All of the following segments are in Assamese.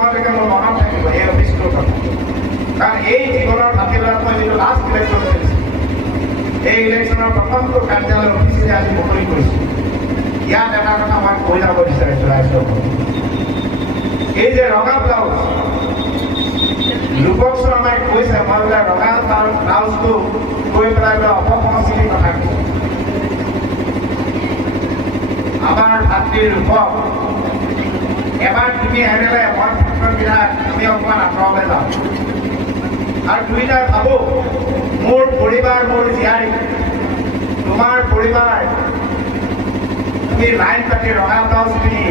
সময়লৈকে মোৰ মনত থাকিব এই অফিচটোৰ কথা। কাৰণ এই জীৱনৰ ভাতিবেলাত মই যিটো লাষ্ট ইলেকশ্যন কৰিছিলোঁ, এই ইলেকশ্যনৰ প্ৰথমটো কাৰ্যালয় অফিচে আজি মুকলি কৰিছোঁ। ইয়াত এটা কথা মই কৈ যাব বিচাৰিছোঁ ৰাইজক, এই যে ৰঙা ব্লাউজ, ৰূপক শৰ্মাই কৈছে মই বোলে ৰঙা ব্লাউজটো কৈ পেলাই বোলে অপসংস্কৃতিৰ কথা কৈছোঁ। আমাৰ ভাতৃ ৰূপক এবাৰ তুমি আহিলে মই ক্ষেত্ৰৰ বিধায়ক, আমি অকণমান আঁতৰলৈ যাওঁ আৰু দুইটাই ভাবোঁ মোৰ পৰিবাৰ, মোৰ জীয়াৰী, তোমাৰ পৰিবাৰ, তুমি লাইন পাতি ৰঙা ব্লাউজ পিন্ধি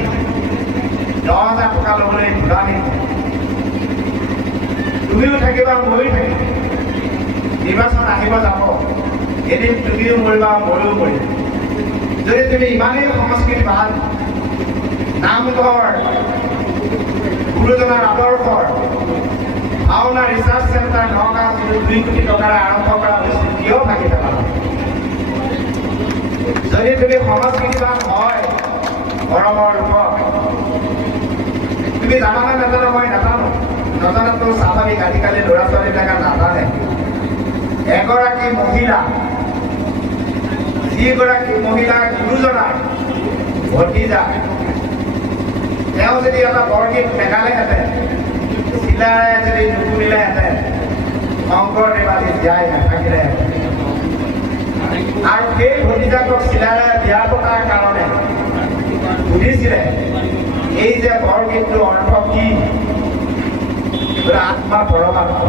10,000 টকা ল'বলৈ ধূলানি, তুমিও থাকিবা ময়ো থাকিম, নিৰ্বাচন আহিব যাব, এদিন তুমিও মৰিবা ময়ো মৰিম। যদি তুমি ইমানেই সংস্কৃতি ভাল, নামঘৰ, গুৰুজনাৰ আদৰ্শৰ, ভাওনা ৰিচাৰ্চ চেণ্টাৰ নগাঁও যিটো 2 কোটি টকাৰে আৰম্ভ কৰা হৈছিল, কিয় ভাগি পেলালা? যদি তুমি সংস্কৃতিবান হয় মৰমৰ ৰূপক, তুমি জানানে নাজানো মই নাজানো, নজনাতো স্বাভাৱিক, আজিকালি ল'ৰা ছোৱালীবিলাকে নাজানে। এগৰাকী মহিলা, যিগৰাকী মহিলা গুৰুজনাৰ ভতিজা, তেওঁ যদি এটা বৰগীত মেঘালেহেঁতেন, চিলাৰে যদি নুশুনিলেহেঁতেন, শংকৰদেৱ আজি জীয়াই নাথাকিলেহেঁতেন। আৰু সেই ভতিজাকক চিলাৰে বিয়া পতাৰ কাৰণে সুধিছিলে এই যে বৰগীতটোৰ অৰ্থ কি? আত্মা পৰমাত্মা।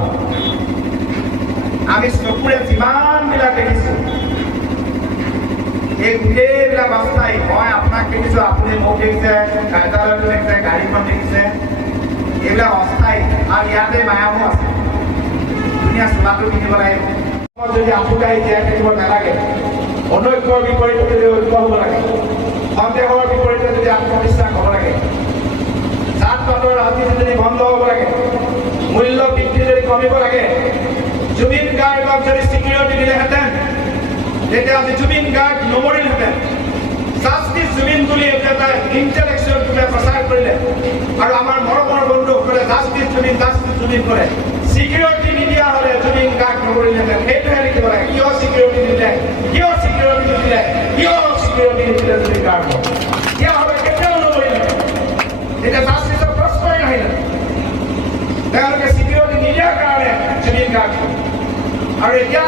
আমি চকুৰে যিমানবিলাক দেখিছোঁ, এই গোটেইবিলাক অস্থায়ী। মই আপোনাক দেখিছোঁ, আপুনি মোক দেখিছে, কাৰ্যালয়টো দেখিছে, গাড়ীখন দেখিছে, এইবিলাক অস্থায়ী। আৰু ইয়াতে মায়ামো আছে, ধুনীয়া চোলাটো পিন্ধিব লাগিব। যদি আপুটাই জীয়াই থাকিব নালাগে, অনৈক্যৰ বিপৰীতে যদি ঐক্য হ'ব লাগে, সন্দেহৰ বিপৰীতে যদি আত্মবিশ্বাস হ'ব লাগে, জাত পাতৰ ৰাজনীতি যদি বন্ধ হ'ব লাগে, মূল্য বৃদ্ধি যদি কমিব লাগে, জুবিন গাৰ্গক যদি স্বীকৃতি দিলেহেঁতেন, তেতিয়া আজি জুবিন গাৰ্গ নমৰিলহেঁতেন। জাষ্টিছ জুবিন বুলি এটা ইণ্টেলেকচুৱেল কোনে প্ৰচাৰ কৰিলে, আৰু আমাৰ মৰমৰ বন্ধুসকলে জাষ্টিছ জুবিন কৰে। স্বীকৃতি নিদিয়া হ'লে জুবিন গাৰ্গ নমৰিলহেঁতেন, সেইটোহে লিখিব লাগে। কিয় স্বীকৃতি নিদিলে, কিয় স্বীকৃতি নিদিলে, কিয় স্বীকৃতি নিদিলে জুবিন গাৰ্গক? কিয় হ'লে কেতিয়াও নমৰিলহেঁতেন, তেতিয়া জাষ্টিছৰ প্ৰশ্নই নাহিলে। তেওঁলোকে স্বীকৃতি নিদিয়াৰ কাৰণে জুবিন গাৰ্গ, আৰু এতিয়া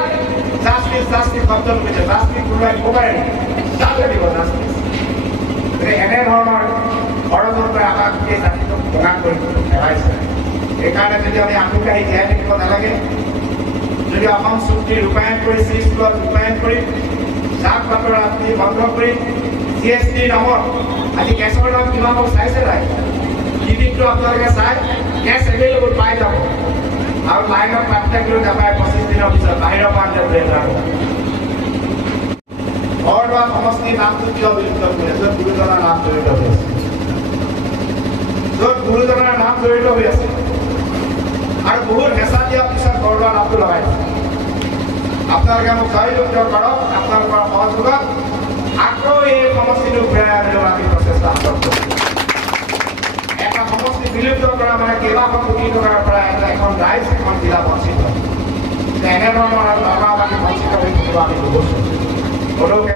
জাষ্টিছ শব্দটো কৈছে, জাষ্টিছ কোনোবাই ক'বাই যাতে দিব জাষ্টিছ। এনেধৰণৰ ষড়যন্ত্ৰই আমাক এই জাতিটোক প্ৰকাশ কৰি হেৰাইছে। সেইকাৰণে যদি আমি আঁঠুকাঢ়ি জীয়াই থাকিব নালাগে, যদি অসম চুক্তি ৰূপায়ণ কৰি, CST ৰূপায়ণ কৰি, জাত পাতৰ ৰাজনীতি বন্ধ কৰি, GST নামত আজি গেছৰ দাম কিমান হ'ল চাইছে নাই? টিভিটো আপোনালোকে চাই, গেছ এভেইলেবল পাই যাব, আৰু লাইনত পাতি থাকিলেও নাপায়। 25 দিনৰ পিছত বাহিৰৰ পৰা বৰদোৱা সমষ্টিৰ নামটো কিয় বিলুপ্ত কৰি আছে? য'ত গুৰুজনাৰ নাম জড়িত হৈ আছে, য'ত গুৰুজনাৰ নাম জড়িত হৈ আছে, আৰু বহুত হেঁচা দিয়াৰ পিছত বৰদোৱা নামটো লগাইছে। আপোনালোকে মোক জয়যুক্ত কৰক, আপোনালোকৰ সহযোগত আকৌ এই সমষ্টিটো ঘূৰাই আনিবলৈ আমি প্ৰচেষ্টা হাতত কৰিম। এটা সমষ্টি বিলুপ্ত কৰা মানে কেইবাশ কোটি টকাৰ পৰা এখন ৰাইজ, এখন জিলা বঞ্চিত। এনেধৰণৰ আৰু নগাঁওবাসী বঞ্চিত হৈ থাকিব আমি নুবুজো।